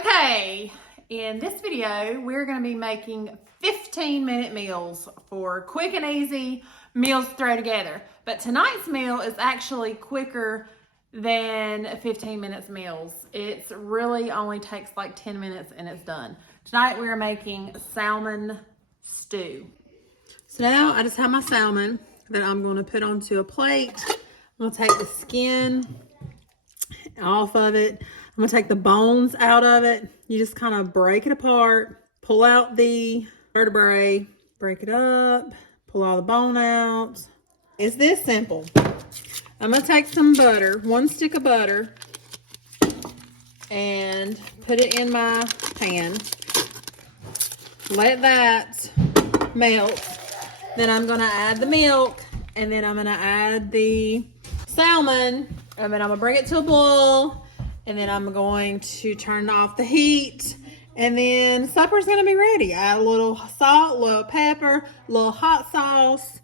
Okay, in this video, we're gonna be making 15-minute meals for quick and easy meals to throw together. But tonight's meal is actually quicker than 15 minutes meals. It really only takes like 10 minutes and it's done. Tonight we're making salmon stew. So now I just have my salmon that I'm gonna put onto a plate. I'm gonna take the skin off of it. I'm gonna take the bones out of it. You just kind of break it apart, pull out the vertebrae, break it up, pull all the bone out. It's this simple. I'm gonna take some butter, 1 stick of butter, and put it in my pan. Let that melt. Then I'm gonna add the milk, and then I'm gonna add the salmon, and then I'm gonna bring it to a boil, and then I'm going to turn off the heat, and then supper's gonna be ready. Add a little salt, a little pepper, a little hot sauce,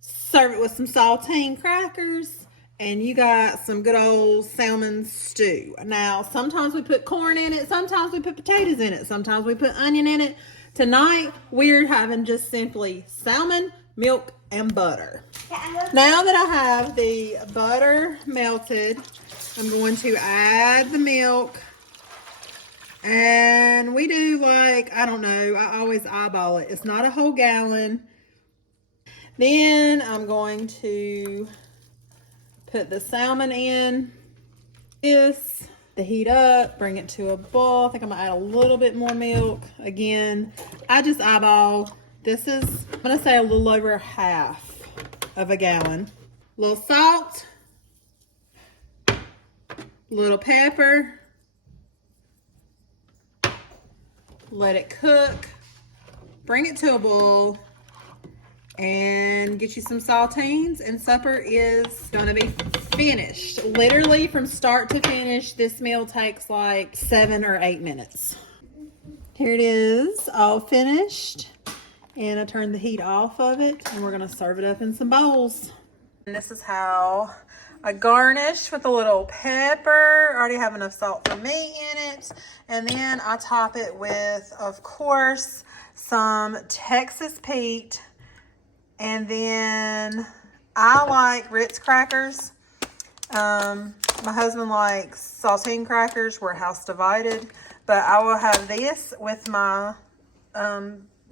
serve it with some saltine crackers, and you got some good old salmon stew. Now, sometimes we put corn in it, sometimes we put potatoes in it, sometimes we put onion in it. Tonight, we're having just simply salmon, milk, and butter. Now that I have the butter melted, I'm going to add the milk. And we do like, I don't know, I always eyeball it. It's not a whole gallon. Then I'm going to put the salmon in this. The heat up, bring it to a boil. I think I'm gonna add a little bit more milk. Again, I just eyeball. This is, I'm gonna say a little over half of a gallon. A little salt, a little pepper. Let it cook. Bring it to a boil and get you some saltines, and supper is gonna be finished. Literally from start to finish, this meal takes like 7 or 8 minutes. Here it is, all finished. And I turned the heat off of it, and we're gonna serve it up in some bowls. And this is how I garnish with a little pepper. I already have enough salt for me in it. And then I top it with, of course, some Texas Pete. And then I like Ritz crackers. My husband likes saltine crackers. We're house divided. But I will have this with my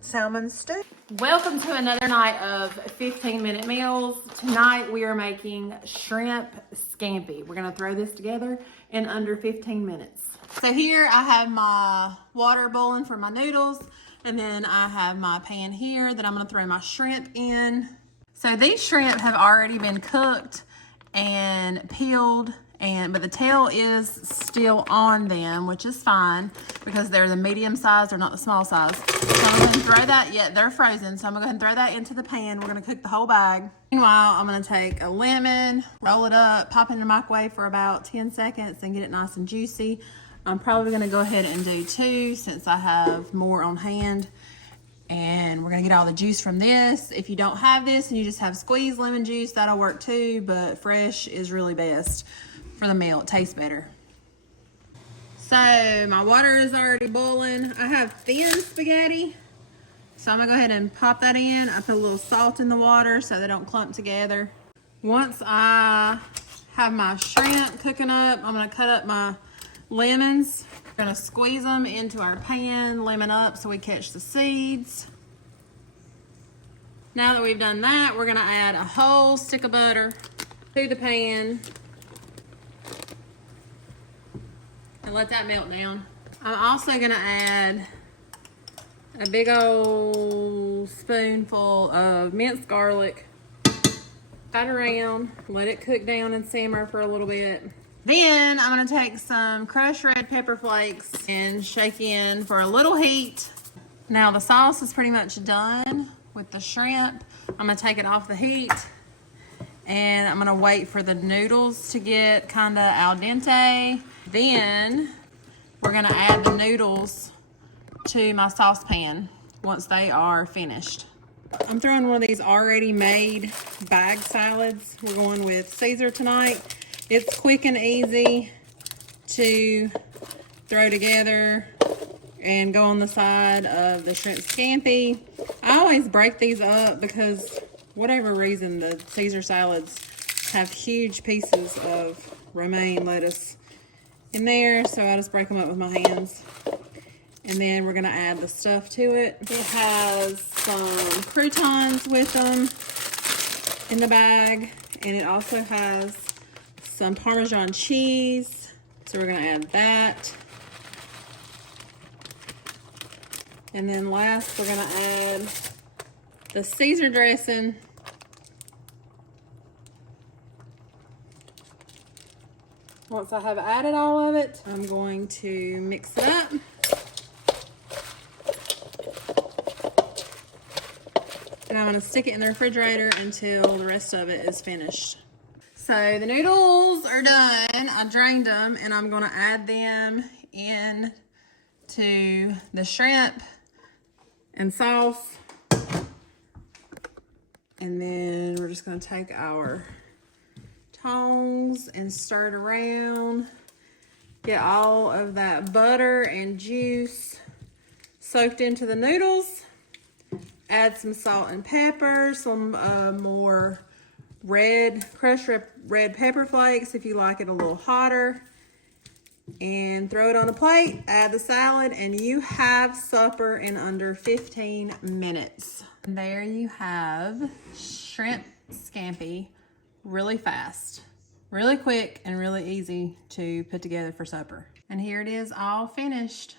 salmon stew. Welcome to another night of 15-minute meals. Tonight we are making shrimp scampi. We're gonna throw this together in under 15 minutes. So here I have my water boiling for my noodles, and then I have my pan here that I'm gonna throw my shrimp in. So these shrimp have already been cooked and peeled, but the tail is still on them, which is fine because they're the medium size, they're not the small size. So I'm going to throw that, they're frozen, so I'm going to go ahead and throw that into the pan. We're going to cook the whole bag. Meanwhile, I'm going to take a lemon, roll it up, pop it in the microwave for about 10 seconds and get it nice and juicy. I'm probably going to go ahead and do 2 since I have more on hand. And we're gonna get all the juice from this. If you don't have this and you just have squeezed lemon juice, that'll work too, but fresh is really best for the meal. It tastes better. So my water is already boiling. I have thin spaghetti, so I'm gonna go ahead and pop that in. I put a little salt in the water so they don't clump together. Once I have my shrimp cooking up, I'm gonna cut up my lemons. We're gonna squeeze them into our pan, lemon up so we catch the seeds. Now that we've done that, we're gonna add a whole stick of butter to the pan and let that melt down. I'm also gonna add a big old spoonful of minced garlic. Pat around, let it cook down and simmer for a little bit. Then I'm gonna take some crushed red pepper flakes and shake in for a little heat. Now the sauce is pretty much done with the shrimp. I'm gonna take it off the heat, and I'm gonna wait for the noodles to get kinda al dente. Then we're gonna add the noodles to my saucepan once they are finished. I'm throwing one of these already made bag salads. We're going with Caesar tonight. It's quick and easy to throw together and go on the side of the shrimp scampi. I always break these up because whatever reason the Caesar salads have huge pieces of romaine lettuce in there, so I just break them up with my hands. And then we're gonna add the stuff to it. It has some croutons with them in the bag, and it also has some Parmesan cheese. So we're gonna add that. And then last, we're gonna add the Caesar dressing. Once I have added all of it, I'm going to mix it up. And I'm gonna stick it in the refrigerator until the rest of it is finished. So the noodles are done. I drained them, and I'm gonna add them in to the shrimp and sauce. And then we're just gonna take our tongs and stir it around. Get all of that butter and juice soaked into the noodles. Add some salt and pepper, some more crushed red pepper flakes if you like it a little hotter. And throw it on a plate, add the salad, and you have supper in under 15 minutes. And there you have shrimp scampi, really fast, really quick, and really easy to put together for supper. And here it is all finished.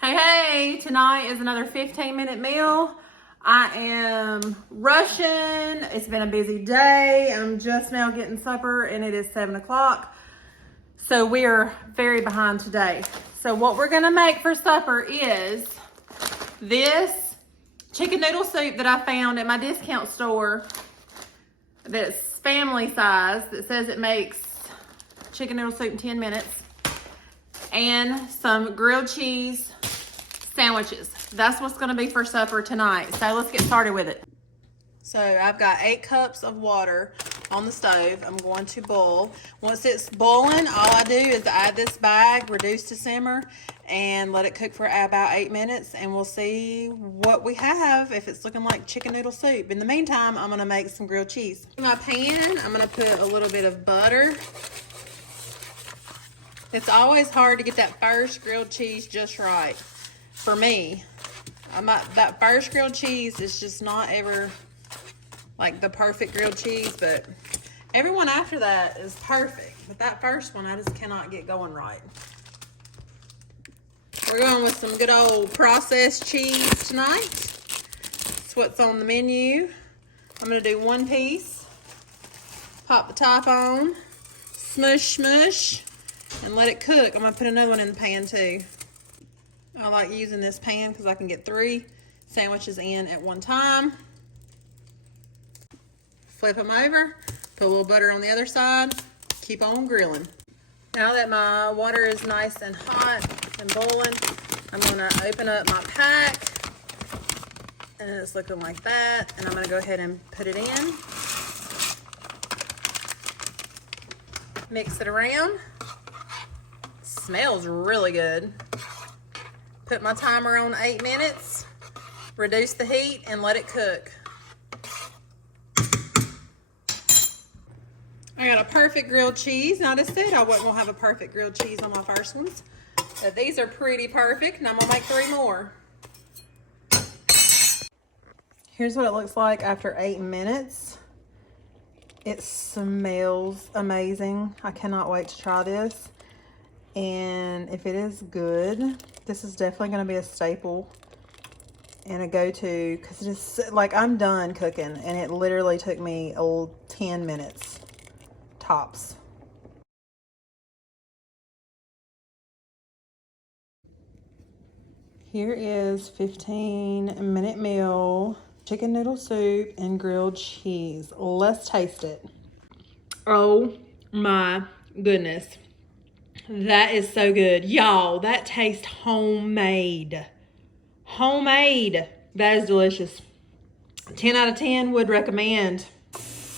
Hey, tonight is another 15-minute meal. I am rushing. It's been a busy day. I'm just now getting supper, and it is 7 o'clock. So we're very behind today. So what we're gonna make for supper is this chicken noodle soup that I found at my discount store that's family size, that says it makes chicken noodle soup in 10 minutes, and some grilled cheese sandwiches. That's what's gonna be for supper tonight. So let's get started with it. So I've got 8 cups of water on the stove. I'm going to boil. Once it's boiling, all I do is add this bag, reduce to simmer, and let it cook for about 8 minutes, and we'll see what we have, if it's looking like chicken noodle soup. In the meantime, I'm gonna make some grilled cheese. In my pan, I'm gonna put a little bit of butter. It's always hard to get that first grilled cheese just right. For me, that first grilled cheese is just not ever like the perfect grilled cheese, but everyone after that is perfect. But that first one, I just cannot get going right. We're going with some good old processed cheese tonight. That's what's on the menu. I'm gonna do 1 piece, pop the top on, smush, and let it cook. I'm gonna put another one in the pan too. I like using this pan because I can get 3 sandwiches in at one time. Flip them over, put a little butter on the other side, keep on grilling. Now that my water is nice and hot and boiling, I'm gonna open up my pack, and it's looking like that, and I'm gonna go ahead and put it in. Mix it around. Smells really good. Put my timer on 8 minutes, reduce the heat, and let it cook. I got a perfect grilled cheese. Now, I just said I wasn't gonna have a perfect grilled cheese on my first ones, but these are pretty perfect, and I'm gonna make 3 more. Here's what it looks like after 8 minutes. It smells amazing. I cannot wait to try this. And if it is good, this is definitely going to be a staple and a go-to, because it is like, I'm done cooking, and it literally took me 10 minutes tops. Here is 15-minute meal, chicken noodle soup and grilled cheese. Let's taste it. Oh my goodness. That is so good. Y'all, that tastes homemade. Homemade. That is delicious. 10 out of 10 would recommend.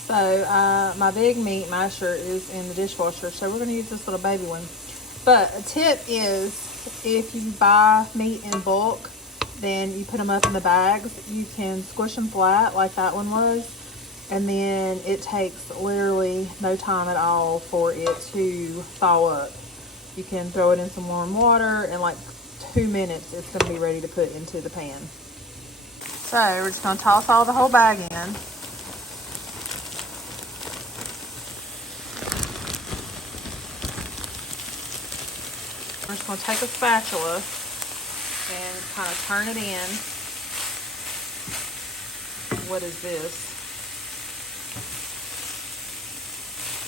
So my big meat masher is in the dishwasher, so we're going to use this little baby one. But a tip is, if you buy meat in bulk, then you put them up in the bags. You can squish them flat like that one was, and then it takes literally no time at all for it to thaw up. You can throw it in some warm water, and like 2 minutes it's going to be ready to put into the pan. So we're just going to toss all the whole bag in. We're just going to take a spatula and kind of turn it in. What is this?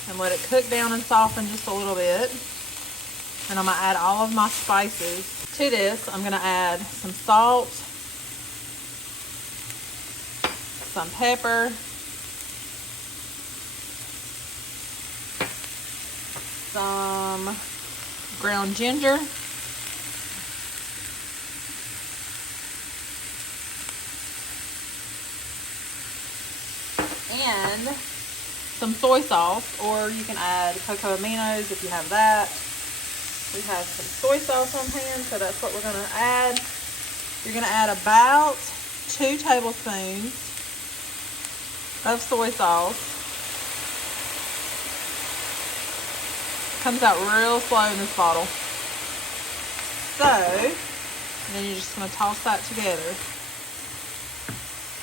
And let it cook down and soften just a little bit. And I'm going to add all of my spices to this. I'm going to add some salt, some pepper, some ground ginger, and some soy sauce, or you can add cocoa aminos if you have that. We have some soy sauce on hand, so that's what we're going to add. You're going to add about 2 tablespoons of soy sauce. Comes out real slow in this bottle. So, then you're just going to toss that together.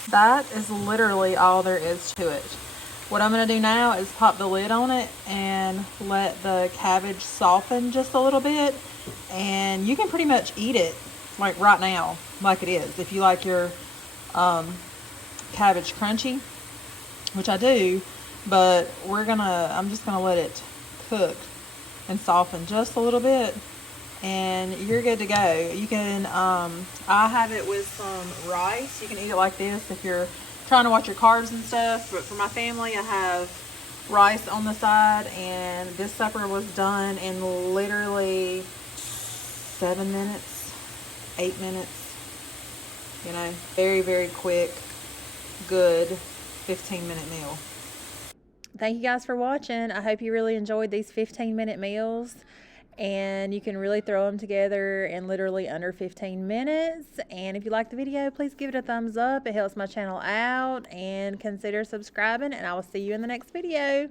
That is literally all there is to it. What I'm going to do now is pop the lid on it and let the cabbage soften just a little bit. And you can pretty much eat it like right now, like it is. If you like your cabbage crunchy, which I do, but I'm just going to let it cook and soften just a little bit, and you're good to go. You can I have it with some rice. You can eat it like this if you're trying to watch your carbs and stuff, but for my family I have rice on the side, and this supper was done in literally 7 minutes, 8 minutes, you know, very, very quick, good 15-minute meal. Thank you guys for watching. I hope you really enjoyed these 15-minute meals, and you can really throw them together in literally under 15 minutes. And if you like the video, please give it a thumbs up. It helps my channel out, and consider subscribing, and I will see you in the next video.